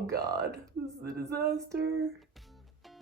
Oh God, this is a disaster.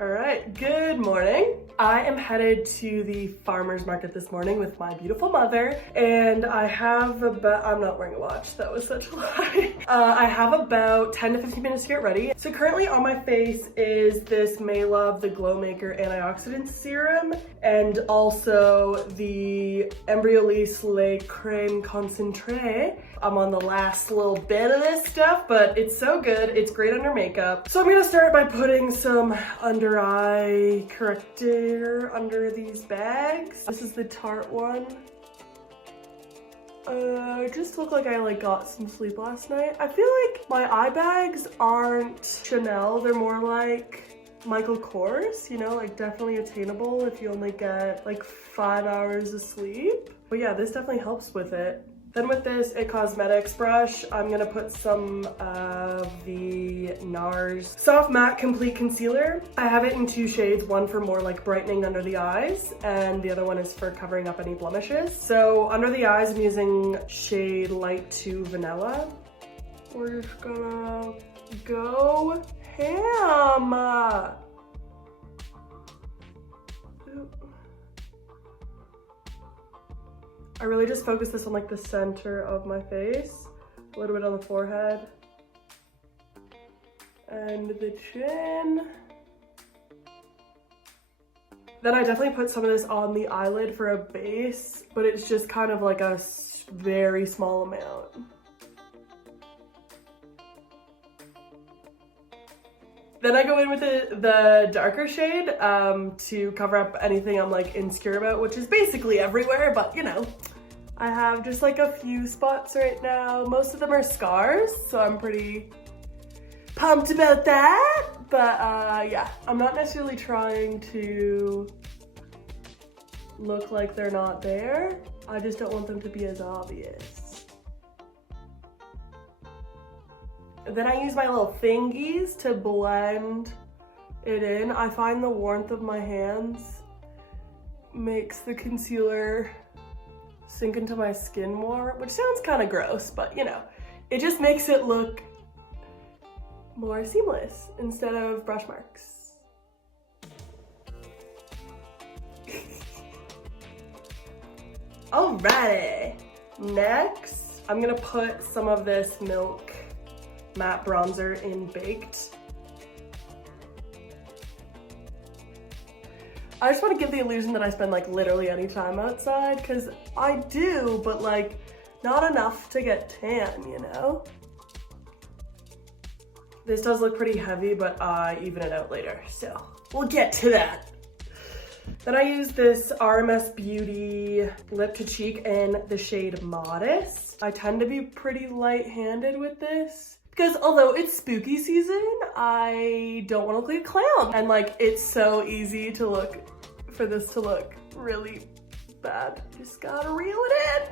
All right, good morning. I am headed to the farmer's market this morning with my beautiful mother, and I have about, I'm not wearing a watch, that was such a lie. I have about 10 to 15 minutes to get ready. So currently on my face is this Maelove, the Glow Maker Antioxidant Serum, and also the Embryolisse Lait-Crème Concentré. I'm on the last little bit of this stuff, but it's so good. It's great under makeup. So I'm gonna start by putting some under eye corrector under these bags. This is the Tarte one. It just looked like I got some sleep last night. I feel like my eye bags aren't Chanel. They're more like Michael Kors, you know, like definitely attainable if you only get like 5 hours of sleep. But yeah, this definitely helps with it. Then with this IT Cosmetics brush, I'm gonna put some of the NARS Soft Matte Complete Concealer. I have it in 2 shades, one for more like brightening under the eyes, and the other one is for covering up any blemishes. So under the eyes, I'm using shade Light 2 Vanilla. We're just gonna go ham. I really just focus this on like the center of my face, a little bit on the forehead, and the chin. Then I definitely put some of this on the eyelid for a base, but it's just kind of like a very small amount. Then I go in with the darker shade to cover up anything I'm like insecure about, which is basically everywhere, but you know, I have just like a few spots right now. Most of them are scars, so I'm pretty pumped about that. But yeah, I'm not necessarily trying to look like they're not there. I just don't want them to be as obvious. Then I use my little fingies to blend it in. I find the warmth of my hands makes the concealer sink into my skin more, which sounds kind of gross, but you know, it just makes it look more seamless instead of brush marks. Alrighty, next I'm gonna put some of this Milk matte bronzer in Baked. I just want to give the illusion that I spend like literally any time outside, because I do, but like not enough to get tan, you know? This does look pretty heavy, but I even it out later, so we'll get to that. Then I use this RMS Beauty Lip to Cheek in the shade Modest. I tend to be pretty light-handed with this, because although it's spooky season, I don't want to look like a clown. And like, it's so easy to for this to look really bad. Just gotta reel it in.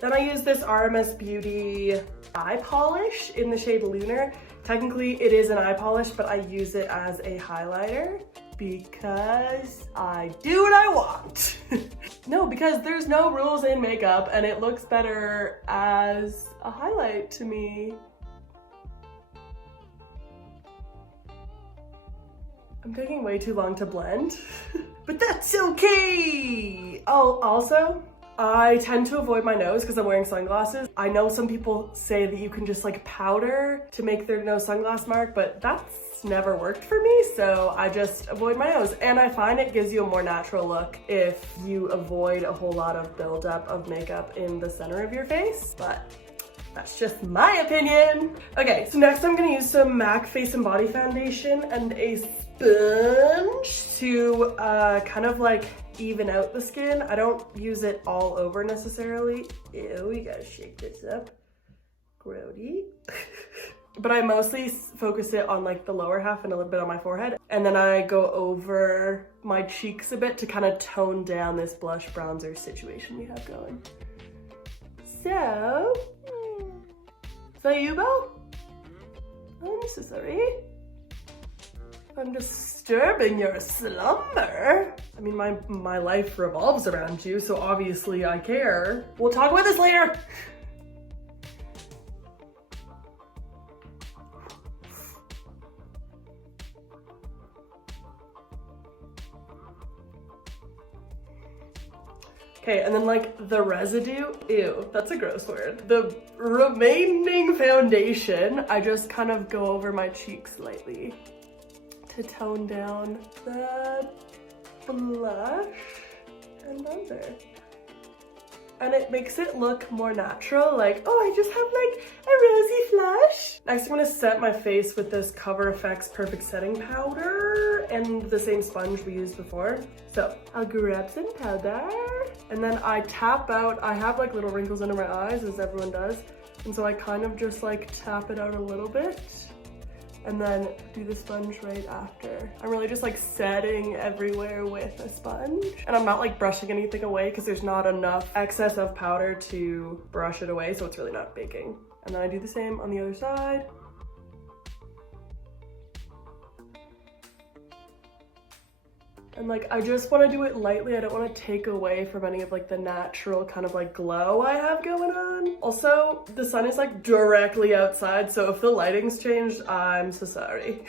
Then I use this RMS Beauty eye polish in the shade Lunar. Technically it is an eye polish, but I use it as a highlighter because I do what I want. No, because there's no rules in makeup and it looks better as a highlight to me. I'm taking way too long to blend, but that's okay. Oh, also, I tend to avoid my nose because I'm wearing sunglasses. I know some people say that you can just like powder to make their nose sunglass mark, but that's never worked for me, so I just avoid my nose. And I find it gives you a more natural look if you avoid a whole lot of buildup of makeup in the center of your face, but that's just my opinion. Okay, so next I'm gonna use some MAC Face and Body Foundation and a sponge to kind of like even out the skin. I don't use it all over necessarily. Ew, we gotta shake this up. Grody. But I mostly focus it on like the lower half and a little bit on my forehead. And then I go over my cheeks a bit to kind of tone down this blush bronzer situation we have going. So, is that you, Belle? I'm so sorry. I'm disturbing your slumber. I mean, my life revolves around you, so obviously I care. We'll talk about this later. Okay, and then like the residue, ew, that's a gross word. The remaining foundation, I just kind of go over my cheeks lightly to tone down the blush and under. And it makes it look more natural, like, oh, I just have like a rosy flush. Next, I'm gonna set my face with this Cover FX Perfect Setting Powder and the same sponge we used before. So I'll grab some powder and then I tap out. I have like little wrinkles under my eyes, as everyone does. And so I kind of just like tap it out a little bit and then do the sponge right after. I'm really just like setting everywhere with a sponge. And I'm not like brushing anything away because there's not enough excess of powder to brush it away, so it's really not baking. And then I do the same on the other side. And like, I just want to do it lightly. I don't want to take away from any of like the natural kind of like glow I have going on. Also, the sun is like directly outside, so if the lighting's changed, I'm so sorry.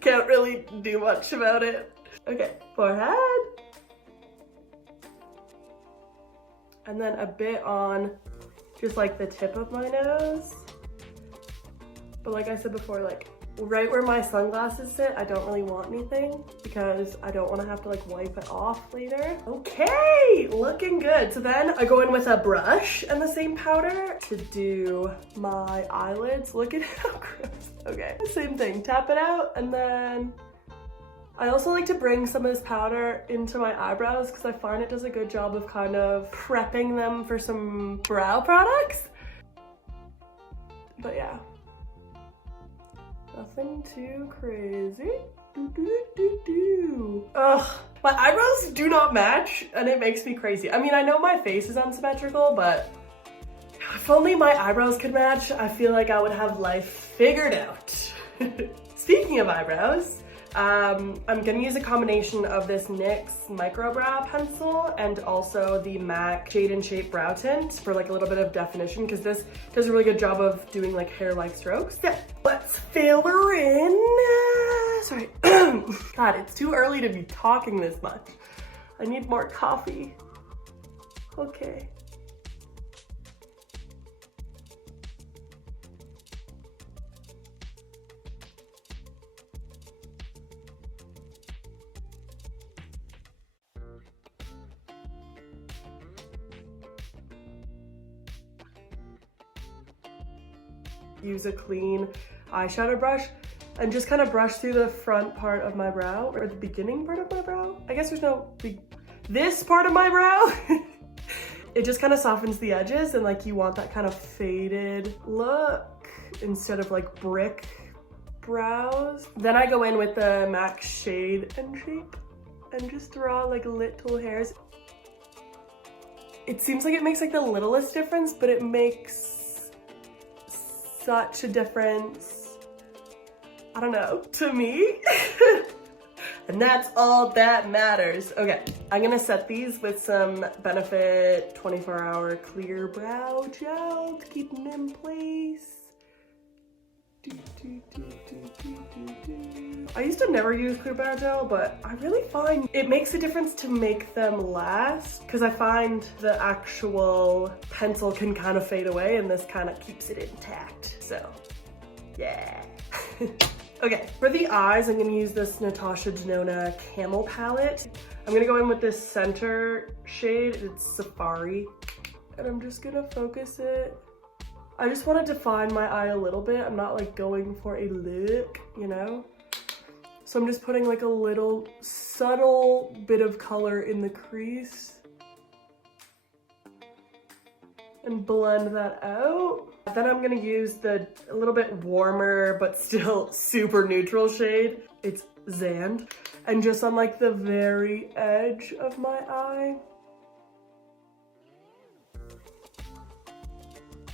Can't really do much about it. Okay, forehead. And then a bit on just like the tip of my nose. But like I said before, like right where my sunglasses sit, I don't really want anything because I don't want to have to like wipe it off later. Okay, looking good. So then I go in with a brush and the same powder to do my eyelids. Look at how gross. Okay, same thing, tap it out. And then I also like to bring some of this powder into my eyebrows because I find it does a good job of kind of prepping them for some brow products. But yeah, nothing too crazy. Ugh, my eyebrows do not match and it makes me crazy. I mean, I know my face is unsymmetrical, but if only my eyebrows could match, I feel like I would have life figured out. Speaking of eyebrows, I'm gonna use a combination of this NYX micro brow pencil and also the MAC Shade and Shape brow tint for like a little bit of definition, because this does a really good job of doing like hair-like strokes. Yeah, let's fill her in. Sorry, God, it's too early to be talking this much. I need more coffee. Okay. Use a clean eyeshadow brush and just kind of brush through the front part of my brow, or the beginning part of my brow. I guess there's no this part of my brow. It just kind of softens the edges, and like you want that kind of faded look instead of like brick brows. Then I go in with the MAC Shade and Shape and just draw like little hairs. It seems like it makes like the littlest difference, but it makes such a difference, I don't know, to me. And that's all that matters. Okay, I'm gonna set these with some Benefit 24-hour clear brow gel to keep them in place. I used to never use clear brow gel, but I really find it makes a difference to make them last, because I find the actual pencil can kind of fade away and this kind of keeps it intact. So yeah. Okay, for the eyes, I'm gonna use this Natasha Denona Camel palette. I'm gonna go in with this center shade, it's Safari, and I'm just gonna focus it. I just want to define my eye a little bit. I'm not like going for a look, you know? So I'm just putting like a little subtle bit of color in the crease and blend that out. Then I'm gonna use a little bit warmer but still super neutral shade. It's Zand. And just on like the very edge of my eye.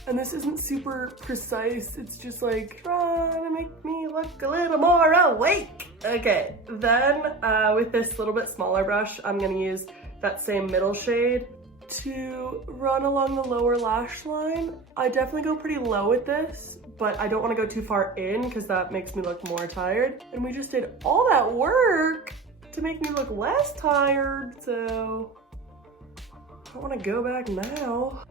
And this isn't super precise, it's just like trying to make me look a little more awake. Okay, then with this little bit smaller brush, I'm gonna use that same middle shade to run along the lower lash line. I definitely go pretty low with this, but I don't want to go too far in because that makes me look more tired. And we just did all that work to make me look less tired, so I want to go back now.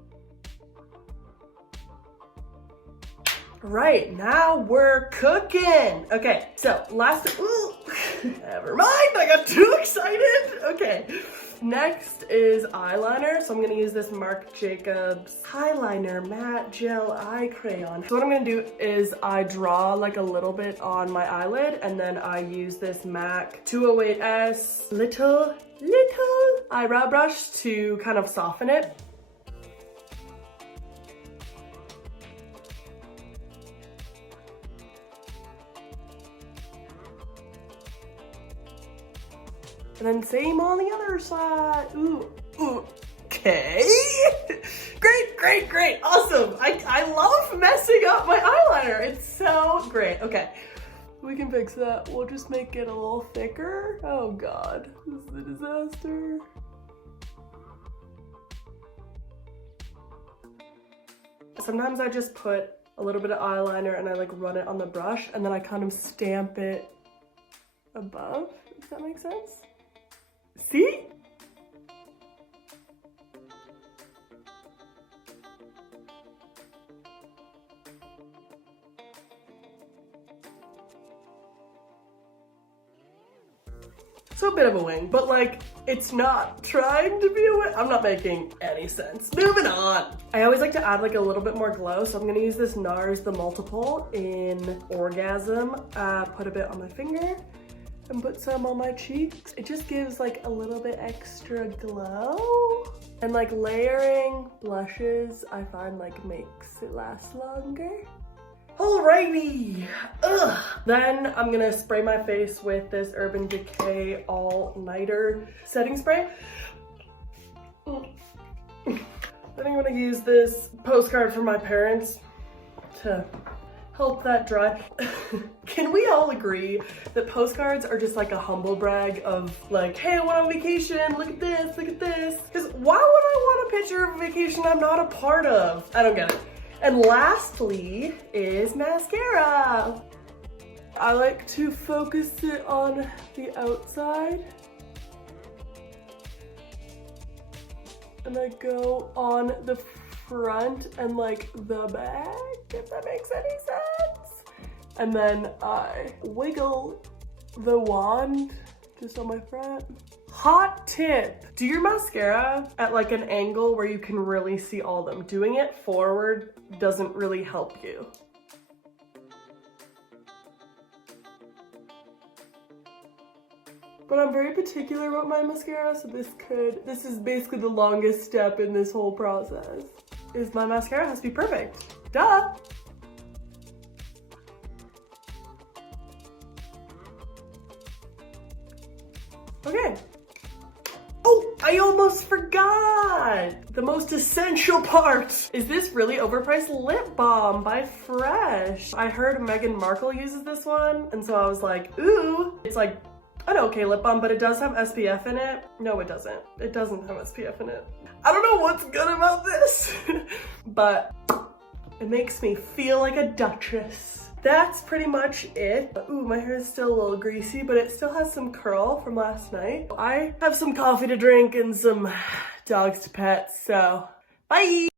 Right, now we're cooking. Okay, so last, ooh, never mind, I got too excited. Okay, next is eyeliner. So I'm gonna use this Marc Jacobs highliner matte gel eye crayon. So what I'm gonna do is I draw like a little bit on my eyelid, and then I use this MAC 208S little eyebrow brush to kind of soften it. And then same on the other side. Ooh, okay. Great, awesome. I love messing up my eyeliner. It's so great. Okay, we can fix that. We'll just make it a little thicker. Oh God, this is a disaster. Sometimes I just put a little bit of eyeliner and I like run it on the brush, and then I kind of stamp it above, if that makes sense. See? So a bit of a wing, but like, it's not trying to be a wing. I'm not making any sense. Moving on. I always like to add like a little bit more glow, so I'm gonna use this NARS The Multiple in Orgasm. Put a bit on my finger and put some on my cheeks. It just gives like a little bit extra glow. And like layering blushes, I find like makes it last longer. Alrighty. Ugh. Then I'm gonna spray my face with this Urban Decay All Nighter setting spray. Then I'm gonna use this postcard from my parents to help that dry. Can we all agree that postcards are just like a humble brag of like, hey, I went on vacation, look at this, look at this. Because why would I want a picture of a vacation I'm not a part of? I don't get it. And lastly is mascara. I like to focus it on the outside. And I go on the front and like the back, if that makes any sense. And then I wiggle the wand just on my front. Hot tip, do your mascara at like an angle where you can really see all of them. Doing it forward doesn't really help you. But I'm very particular about my mascara, so this is basically the longest step in this whole process. Is my mascara has to be perfect. Duh! Okay. Oh, I almost forgot! The most essential part is this really overpriced lip balm by Fresh. I heard Meghan Markle uses this one, and so I was like, ooh, it's like an okay lip balm, but it does have SPF in it. No, it doesn't. It doesn't have SPF in it. I don't know what's good about this, but it makes me feel like a duchess. That's pretty much it. Ooh, my hair is still a little greasy, but it still has some curl from last night. I have some coffee to drink and some dogs to pet, so bye!